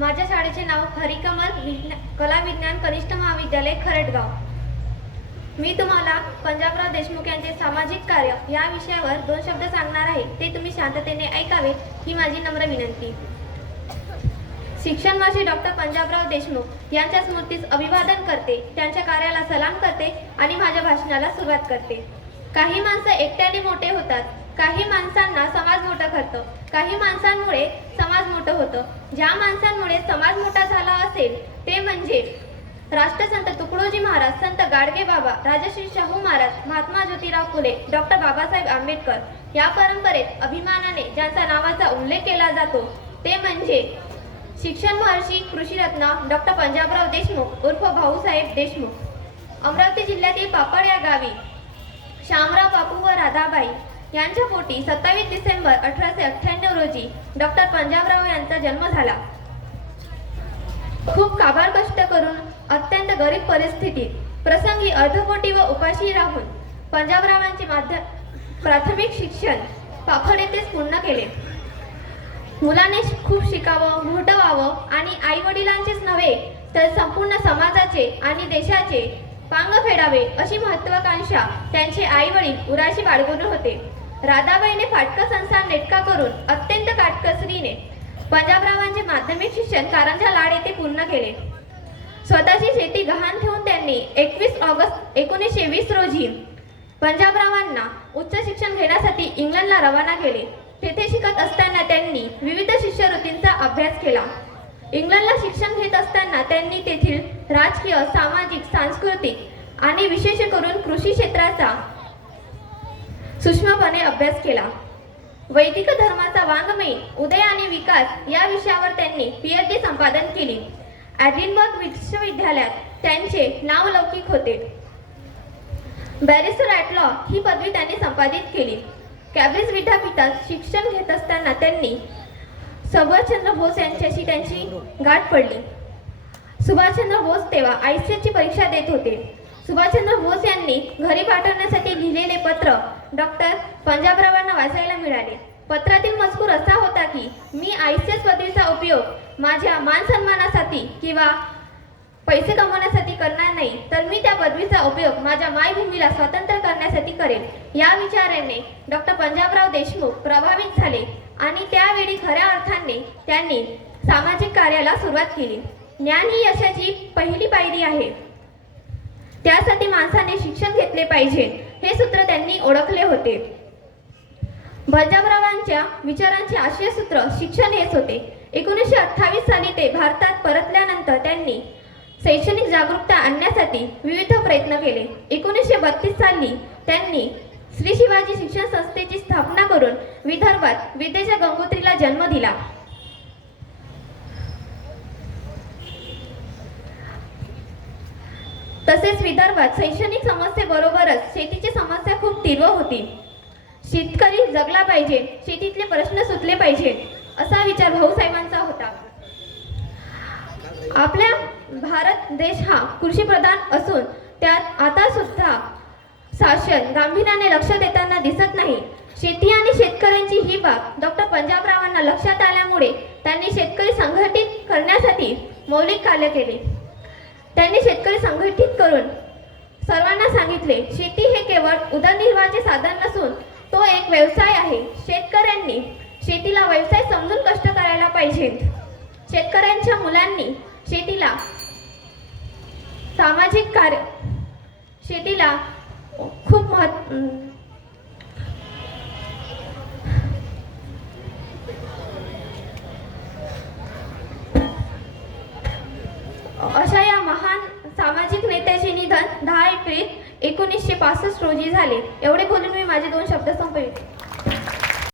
माझ्या शाळेचे नाव हरिकमल विज्ञा कला विज्ञान कनिष्ठ महाविद्यालय खरडगाव. मी तुम्हाला पंजाबराव देशमुख यांचे सामाजिक कार्य या विषयावर दोन शब्द सांगणार आहे. ते तुम्ही शांततेने ऐकावे ही माझी नम्र विनंती. शिक्षण मंत्री डॉक्टर पंजाबराव देशमुख यांच्या स्मृतीस अभिवादन करते त्यांच्या कार्याला सलाम करते आणि माझ्या भाषणाला सुरुवात करते. काही माणसं एकट्याने मोठे होतात काही माणसांना जातं. काही माणसांमुळे समाज मोठं होतं. ज्या माणसांमुळे समाज मोठा झाला असेल ते म्हणजे राष्ट्रसंत तुकडोजी महाराज संत गाडगे बाबा राजश्री शाहू महाराज महात्मा ज्योतिराव फुले डॉक्टर बाबासाहेब आंबेडकर. या परंपरेत अभिमानाने ज्यांचा नावाचा उल्लेख केला जातो ते म्हणजे शिक्षण महर्षी कृषीरत्न डॉक्टर पंजाबराव देशमुख उर्फ भाऊसाहेब देशमुख. अमरावती जिल्ह्यातील पापड या गावी श्यामराव बापू व राधाबाई यांच्या पोटी सत्तावीस डिसेंबर अठराशे अठ्ठ्याण्णव रोजी डॉक्टर पंजाबराव यांचा जन्म झाला. खूप काबार कष्ट करून अत्यंत गरीब परिस्थितीत प्रसंगी अर्धपोटी व उपाशी राहून पंजाबरावांचे माध्यम प्राथमिक शिक्षण पाखड येथेच पूर्ण केले. मुलाने खूप शिकावं मोठं व्हावं आणि आई वडिलांचेच नव्हे तर संपूर्ण समाजाचे आणि देशाचे पांग फेडावे अशी महत्वाकांक्षा त्यांचे आई वडील उराशी बाळगून होते. राधाबाईने फाटकं संसार नेटका करून अत्यंत काटकसरीने पंजाबरावांचे माध्यमिक शिक्षण कारंजा लाड येथे पूर्ण केले. स्वतःची शेती गहाण ठेवून त्यांनी एकवीस ऑगस्ट एकोणीसशे वीस रोजी पंजाबरावांना उच्च शिक्षण घेण्यासाठी इंग्लंडला रवाना केले. तेथे शिकत असताना त्यांनी विविध शिष्यवृत्तींचा अभ्यास केला. इंग्लंडला शिक्षण घेत असताना त्यांनी तेथील राजकीय सामाजिक सांस्कृतिक आणि विशेष करून कृषी क्षेत्राचा सूक्ष्मपणे अभ्यास केला. वैदिक धर्माचा वाङ्मय उदय आणि विकास या विषयावर त्यांनी पीएचडी संपादन केली. ॲडिनबर्ग विश्वविद्यालयात त्यांचे नाव लौकिक होते. बॅरिस्टर ॲटलॉ ही पदवी त्यांनी संपादित केली. कॅब्रिज विद्यापीठात शिक्षण घेत असताना त्यांनी सुभाषचंद्र बोस यांच्याशी त्यांची गाठ पडली. सुभाषचंद्र बोस तेव्हा आयसीएसची परीक्षा देत होते. सुभाषचंद्र बोस यांनी घरी पाठवण्यासाठी लिहिलेले पत्र डॉक्टर पंजाबरावांना वाचायला मिळाले. पत्रातील मजकूर असा होता की मी आयसीएस पदवीचा उपयोग माझ्या मान सन्मानासाठी किंवा पैसे कमवण्यासाठी करणार नाही तर मी त्या पदवीचा उपयोग माझ्या मायभूमीला स्वतंत्र करण्यासाठी करेन. या विचाराने डॉक्टर पंजाबराव देशमुख प्रभावित झाले. आणि त्यावेळी खऱ्या अर्थाने त्यांनी सामाजिक कार्याला सुरुवात केली. ज्ञान ही यशाची पहिली पायरी आहे. त्यासाठी माणसाने शिक्षण घेतले पाहिजे हे सूत्र त्यांनी ओळखले होते. पंजाबरावांच्या विचारांचे आशय सूत्र शिक्षण हेच होते. एकोणीसशे अठ्ठावीस साली ते भारतात परतल्यानंतर त्यांनी शैक्षणिक जागरूकता आणण्यासाठी विविध प्रयत्न केले. एकोणीसशे बत्तीस साली त्यांनी श्री शिवाजी शिक्षण संस्थेची स्थापना करून विदर्भात विद्येच्या गंगोत्रीला जन्म दिला. तसेच विदर्भात शैक्षणिक समस्येबरोबरच शेतीची समस्या खूप तीव्र होती. शेतकरी जगला पाहिजे शेतीतले प्रश्न सुटले पाहिजे असा विचार भाऊसाहेबांचा होता. आपल्या भारत देश हा कृषीप्रधान असून त्यात आता सुद्धा शासन गांभीर्याने लक्ष देताना दिसत नाही. शेती आणि शेतकऱ्यांची ही बाब डॉक्टर पंजाबरावांना लक्षात आल्यामुळे त्यांनी शेतकरी संघटित करण्यासाठी मौलिक कार्य केले. त्यांनी शेतकरी संघटित करून सर्वांना सांगितले शेती हे केवळ उदरनिर्वाहाचे साधन नसून तो एक व्यवसाय आहे. शेतकऱ्यांनी शेतीला व्यवसाय समजून कष्ट करायला पाहिजेत शेतकऱ्यांच्या मुलांनी शेतीला सामाजिक कार्य शेतीला खूप महत् अशा या महान सामाजिक नेत्याचे निधन दहा एप्रिल एकोणीसशे पासष्ट रोजी झाले. एवढे बोलून मी माझे दोन शब्द संपविते.